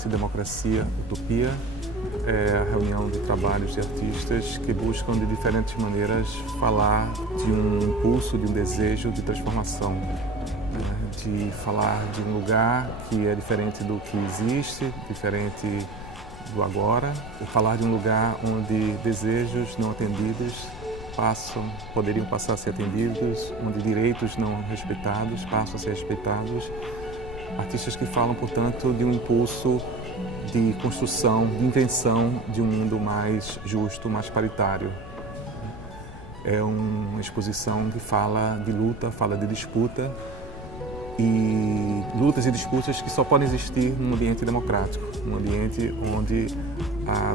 Arte e Democracia, Utopia. É a reunião de trabalhos de artistas que buscam de diferentes maneiras falar de um impulso, de um desejo de transformação, de falar de um lugar que é diferente do que existe, diferente do agora, ou falar de um lugar onde desejos não atendidos poderiam passar a ser atendidos, onde direitos não respeitados passam a ser respeitados. Artistas que falam, portanto, de um impulso de construção, de invenção de um mundo mais justo, mais paritário. É uma exposição que fala de luta, fala de disputa, e lutas e disputas que só podem existir num ambiente democrático, num ambiente onde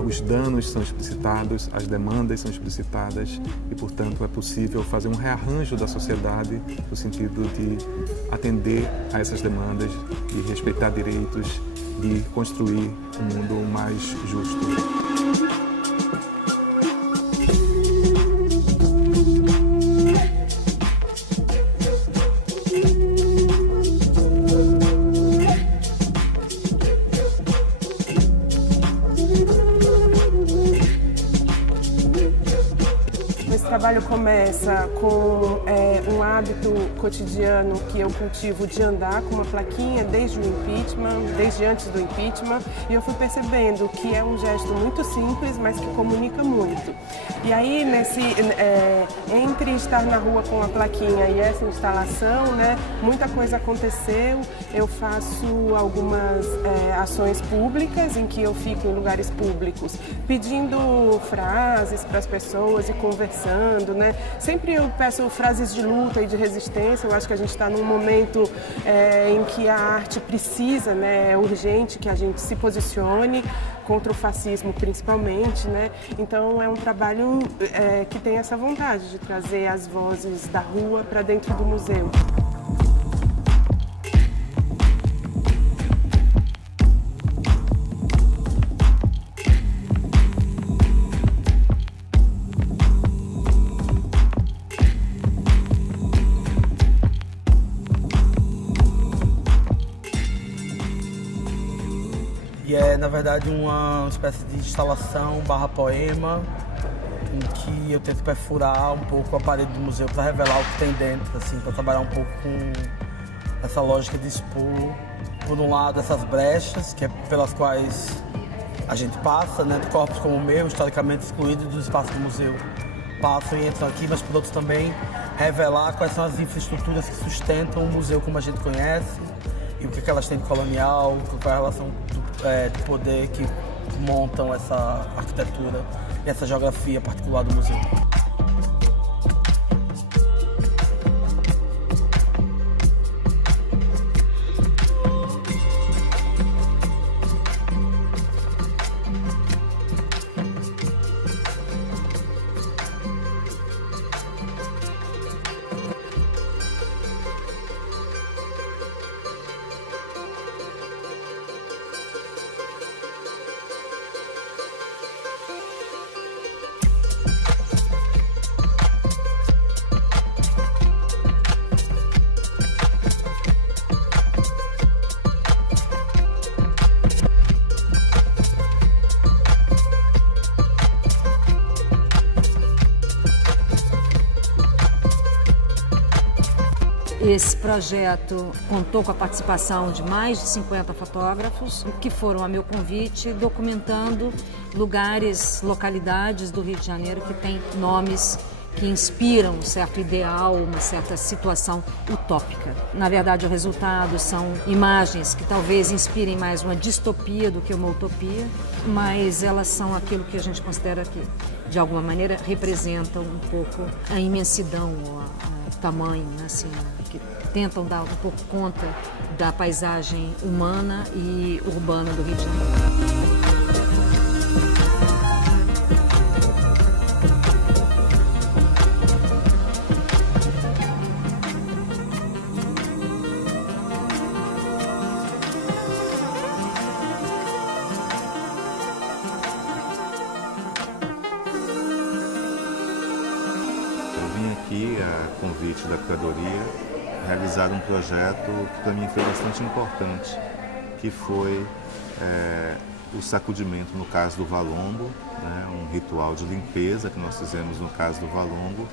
os danos são explicitados, as demandas são explicitadas e, portanto, é possível fazer um rearranjo da sociedade no sentido de atender a essas demandas, de respeitar direitos, de construir um mundo mais justo. O trabalho começa com um hábito cotidiano que eu cultivo de andar com uma plaquinha desde o impeachment, desde antes do impeachment, e eu fui percebendo que é um gesto muito simples, mas que comunica muito. E aí, entre estar na rua com a plaquinha e essa instalação, muita coisa aconteceu. Eu faço algumas ações públicas em que eu fico em lugares públicos pedindo frases para as pessoas e conversando. Sempre eu peço frases de luta e de resistência. Eu acho que a gente está num momento em que a arte precisa, é urgente que a gente se posicione contra o fascismo principalmente, Então é um trabalho que tem essa vontade de trazer as vozes da rua para dentro do museu. E é, na verdade, uma espécie de instalação barra poema em que eu tento perfurar um pouco a parede do museu para revelar o que tem dentro, assim, para trabalhar um pouco com essa lógica de expor, por um lado, essas brechas que é pelas quais a gente passa, de corpos como o meu, historicamente excluídos do espaço do museu, passam e entram aqui, mas por outro também revelar quais são as infraestruturas que sustentam o museu como a gente conhece e o que elas têm de colonial, qual é a relação de poder que montam essa arquitetura e essa geografia particular do museu. Esse projeto contou com a participação de mais de 50 fotógrafos que foram a meu convite documentando lugares, localidades do Rio de Janeiro que têm nomes que inspiram um certo ideal, uma certa situação utópica. Na verdade, o resultado são imagens que talvez inspirem mais uma distopia do que uma utopia, mas elas são aquilo que a gente considera que, de alguma maneira, representam um pouco a imensidão, o tamanho, assim, que tentam dar um pouco conta da paisagem humana e urbana do Rio de Janeiro. Aqui, a convite da curadoria, realizar um projeto que para mim foi bastante importante, que foi o sacudimento no caso do valongo, né, um ritual de limpeza que nós fizemos no caso do valongo,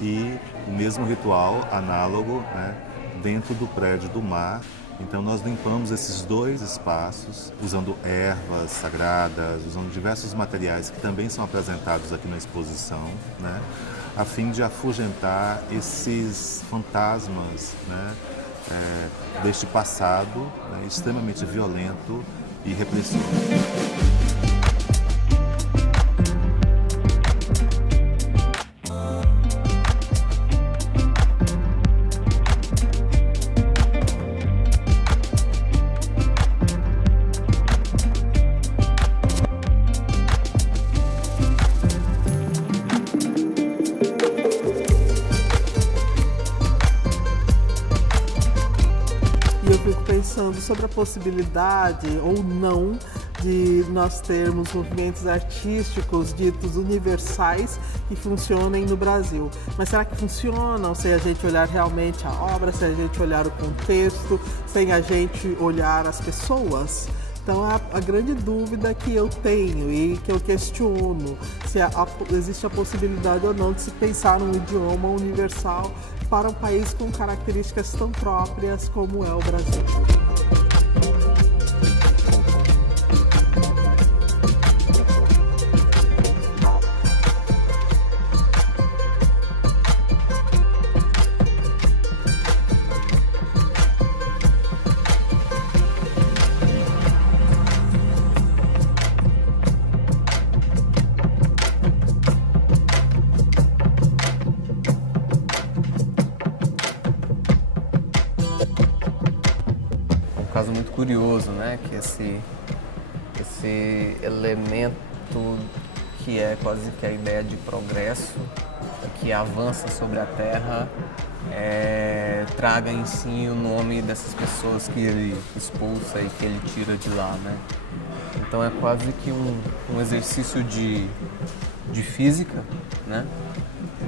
e o mesmo ritual análogo, né, dentro do prédio do mar. Então nós limpamos esses 2 espaços usando ervas sagradas, usando diversos materiais que também são apresentados aqui na exposição, né, a fim de afugentar esses fantasmas, né, deste passado, né, extremamente violento e repressivo. Sobre a possibilidade ou não de nós termos movimentos artísticos ditos universais que funcionem no Brasil. Mas será que funcionam se a gente olhar realmente a obra, se a gente olhar o contexto, sem a gente olhar as pessoas? Então, a grande dúvida que eu tenho e que eu questiono, se existe a possibilidade ou não de se pensar num idioma universal para um país com características tão próprias como é o Brasil. Caso muito curioso, né? Que esse elemento que é quase que a ideia de progresso, que avança sobre a Terra, traga em si o nome dessas pessoas que ele expulsa e que ele tira de lá, né? Então é quase que um exercício de física, né?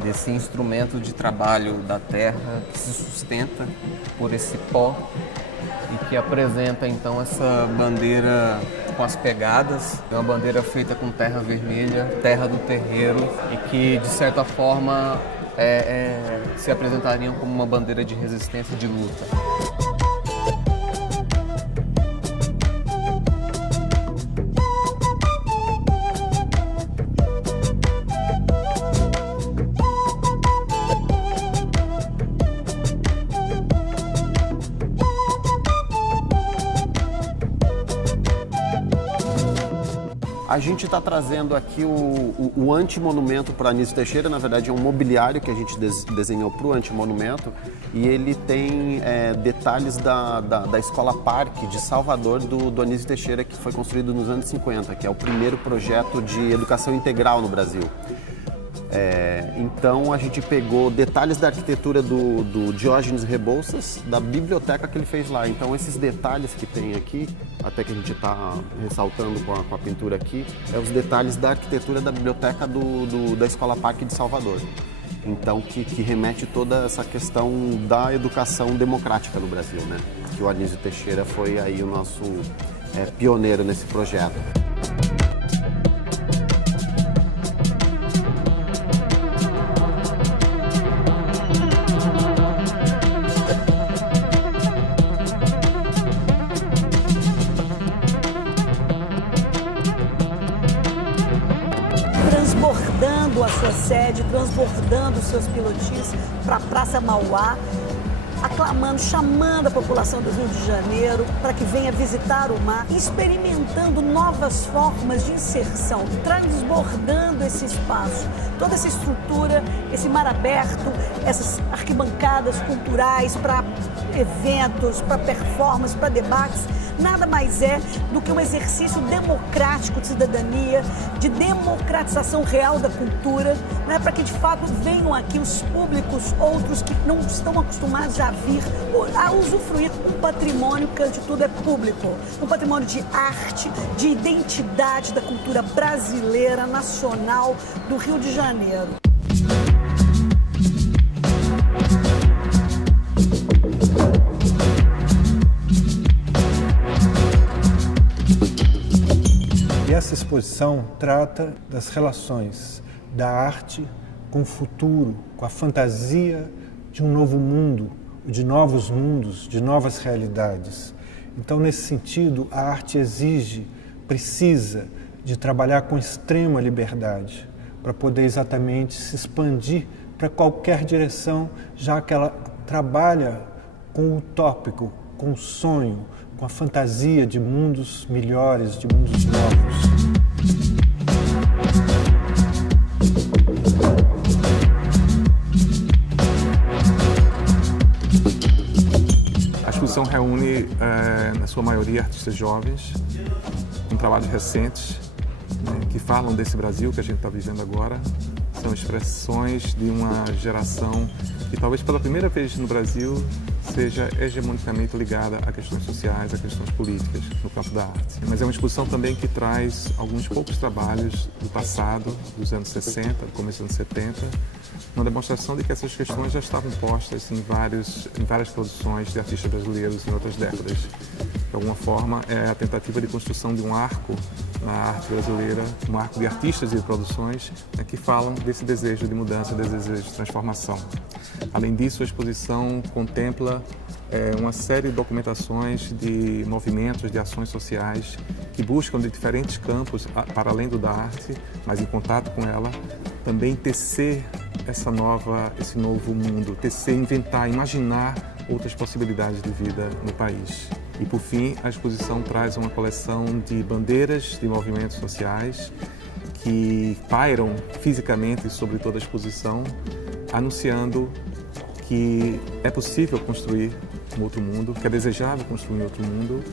Desse instrumento de trabalho da Terra que se sustenta por esse pó e que apresenta então essa bandeira com as pegadas, é uma bandeira feita com terra vermelha, terra do terreiro, e que de certa forma se apresentariam como uma bandeira de resistência e de luta. A gente está trazendo aqui o antimonumento para Anísio Teixeira. Na verdade é um mobiliário que a gente desenhou para o antimonumento, e ele tem detalhes da Escola Parque de Salvador do Anísio Teixeira, que foi construído nos anos 50, que é o primeiro projeto de educação integral no Brasil. Então a gente pegou detalhes da arquitetura do Diógenes Rebouças, da biblioteca que ele fez lá. Então esses detalhes que tem aqui, até que a gente está ressaltando com a pintura aqui, os detalhes da arquitetura da biblioteca da Escola Parque de Salvador. Então que remete toda essa questão da educação democrática no Brasil, né? Que o Anísio Teixeira foi aí o nosso pioneiro nesse projeto. Transbordando a sua sede, transbordando os seus pilotis para a Praça Mauá, aclamando, chamando a população do Rio de Janeiro para que venha visitar o mar, experimentando novas formas de inserção, transbordando esse espaço, toda essa estrutura, esse mar aberto, essas arquibancadas culturais para eventos, para performances, para debates. Nada mais é do que um exercício democrático de cidadania, de democratização real da cultura, né, para que de fato venham aqui os públicos, outros que não estão acostumados a vir, a usufruir um patrimônio que antes de tudo é público, um patrimônio de arte, de identidade da cultura brasileira, nacional, do Rio de Janeiro. Essa exposição trata das relações da arte com o futuro, com a fantasia de um novo mundo, de novos mundos, de novas realidades. Então, nesse sentido, a arte precisa de trabalhar com extrema liberdade para poder exatamente se expandir para qualquer direção, já que ela trabalha com o utópico, com o sonho, com a fantasia de mundos melhores, de mundos novos. A exposição reúne, na sua maioria, artistas jovens, com trabalhos recentes, que falam desse Brasil que a gente está vivendo agora. São expressões de uma geração que talvez pela primeira vez no Brasil seja hegemonicamente ligada a questões sociais, a questões políticas no campo da arte. Mas é uma exposição também que traz alguns poucos trabalhos do passado, dos anos 60, do começo dos anos 70, uma demonstração de que essas questões já estavam postas em várias produções de artistas brasileiros em outras décadas. De alguma forma, é a tentativa de construção de um arco na arte brasileira, um arco de artistas e de produções que falam desse desejo de mudança, desse desejo de transformação. Além disso, a exposição contempla uma série de documentações de movimentos, de ações sociais que buscam de diferentes campos, para além do da arte, mas em contato com ela, também tecer esse novo mundo, tecer, inventar, imaginar outras possibilidades de vida no país. E, por fim, a exposição traz uma coleção de bandeiras de movimentos sociais que pairam fisicamente sobre toda a exposição, anunciando que é possível construir um outro mundo, que é desejável construir um outro mundo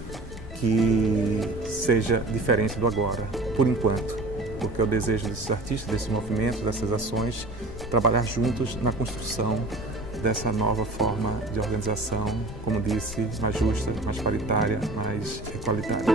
que seja diferente do agora, por enquanto. Porque é o desejo desses artistas, desses movimentos, dessas ações, trabalhar juntos na construção dessa nova forma de organização, como disse, mais justa, mais paritária, mais igualitária.